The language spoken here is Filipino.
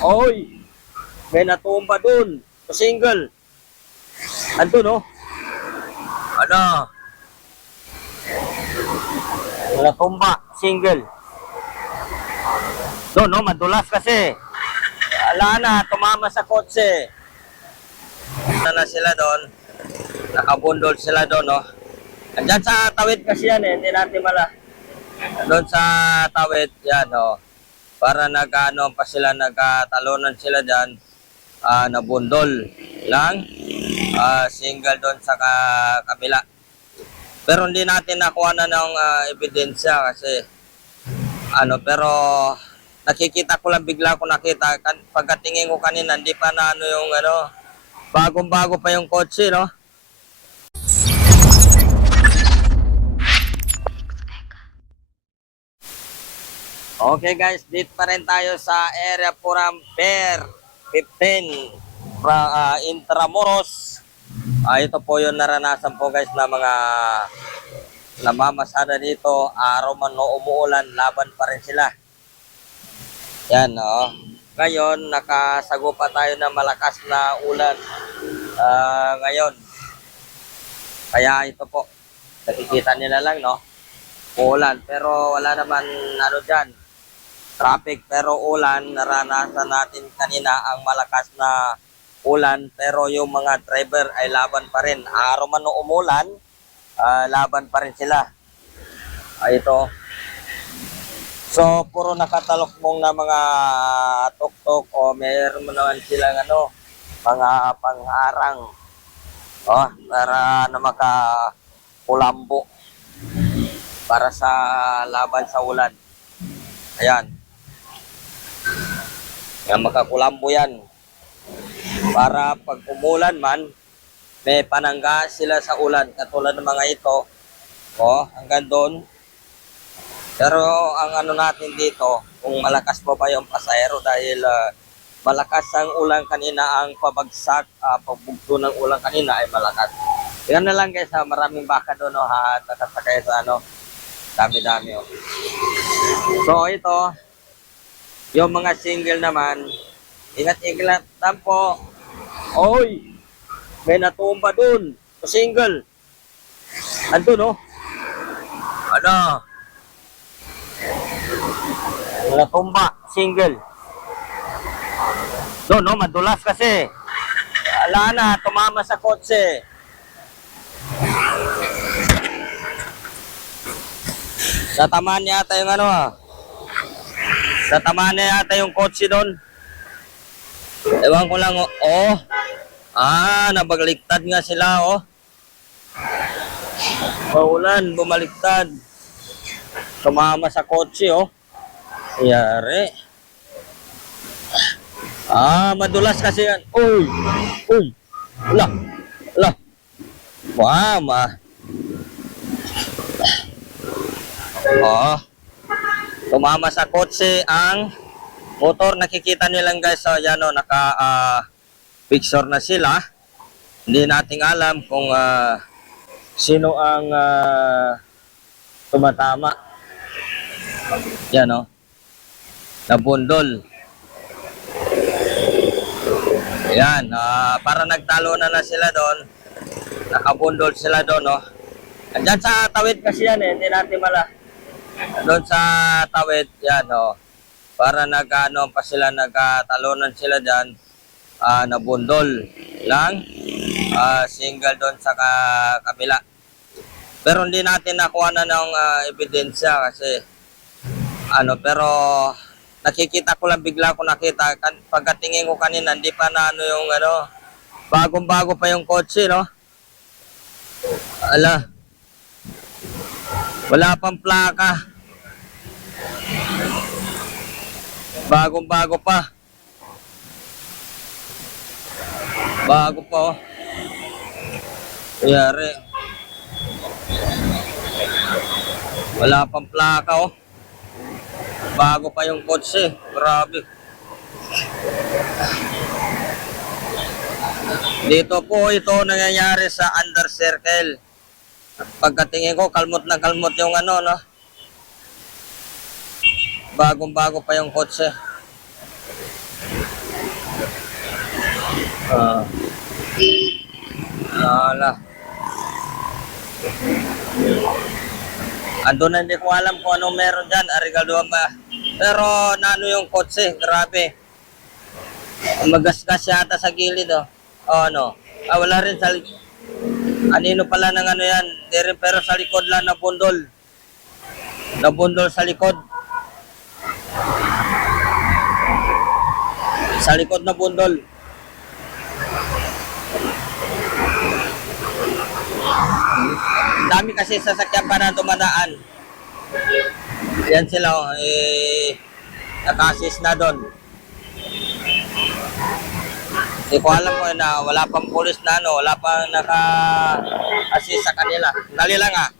Oy, may natumba dun. Sa single. Andun, no? Ano? May natumba. Single. Doon, no? Madulas kasi. Ala na, tumama sa kotse. Na sila doon. Nakabundol sila doon, no? Andyan sa tawid kasi yan, eh. Hindi natin mala. Doon sa tawid, yan, no? Para nag-ano pa sila, nagkatalunan sila dyan. Nabundol lang. Single doon sa kabila. Pero hindi natin nakuha na ng ebidensya kasi pero nakikita ko lang, bigla ko nakita pagkatingin ko kanina, hindi pa na yung bagong-bago pa yung kotse, no? Okay guys, dito pa rin tayo sa area Puramper 15 Intramuros. Ito po yung naranasan po guys na mga namamasada dito. Araw man o umuulan, laban pa rin sila. Yan, no? Ngayon, nakasagupa tayo ng malakas na ulan ngayon. Kaya ito po, nakikita nila lang, no? Ulan, pero wala naman dyan, traffic, pero ulan. Naranasan natin kanina ang malakas na ulan, pero yung mga driver ay laban pa rin. Araw man o umulan, laban pa rin sila. Ito. So, puro nakatalokbong na mga tuk-tuk o mayroon mo naman silang mga pangharang. Para na makakulambo para sa laban sa ulan. Ayan. Makakulambo yan. Para pag umulan man, may panangga sila sa ulan. Katulad ng mga ito. Hanggang doon. Pero ang natin dito, kung malakas pa ba yung pasahero dahil malakas ang ulan kanina, ang pabagsak, pagbugso ng ulan kanina ay malakas. Yan na lang guys, maraming baka doon, nakasakay sa dami-dami. So ito, yung mga single naman, ingat-ingat lang po. Oy, may natumba dun. Single. Andun, no? Natumba. Single. Doon, no? Madulas kasi. Ala na, tumama sa kotse. Natamaan niya ata yung natamaan niya ata yung kotse doon. Ewan ko lang, nabagaliktad nga sila, Paulan, bumaliktad. Tumama sa kotse, Yari. Madulas kasi yan. Uy! Ala! Mama! Tumama sa kotse ang motor. Nakikita nilang guys, naka-picture na sila. Hindi nating alam kung sino ang tumatama. Yan, nabundol. Yan, para nagtalo na sila doon. Nakabundol sila doon, Andyan sa tawid kasi yan, hindi natin mala. Doon sa tawid, yan, para pa sila, nagkatalunan sila dyan. Nabundol lang. Single doon sa kabila. Pero hindi natin nakuha na ng ebidensya kasi pero nakikita ko lang, bigla ko nakita pagkatingin ko kanina, hindi pa na yung bagong-bago pa yung kotse, no? Ala, wala pang plaka, bagong-bago pa, bago pa, Yari. Wala pang plaka, bago pa yung kotse. Grabe. Dito po ito nangyayari sa Under Circle. Pagkatingin ko, kalmot na kalmot yung Bagong-bago pa yung kotse. Ah, ala. Ando na hindi ko alam kung anong meron dyan, Arigaluan ba? Pero naano yung kotse, grabe. Magasgas yata sa gilid, oh. Oh, ano? Wala rin sa anino pala ng ano yan. Di rin, pero sa likod lang na bundol. Nabundol sa likod. Sa likod na bundol. Dami kasi sasakyan pa na dumadaan. Yan sila, oh. Naka-assist na doon. Hindi ko alam ko na wala pang pulis na ano, wala pang naka-assist sa kanila. Dali lang ah.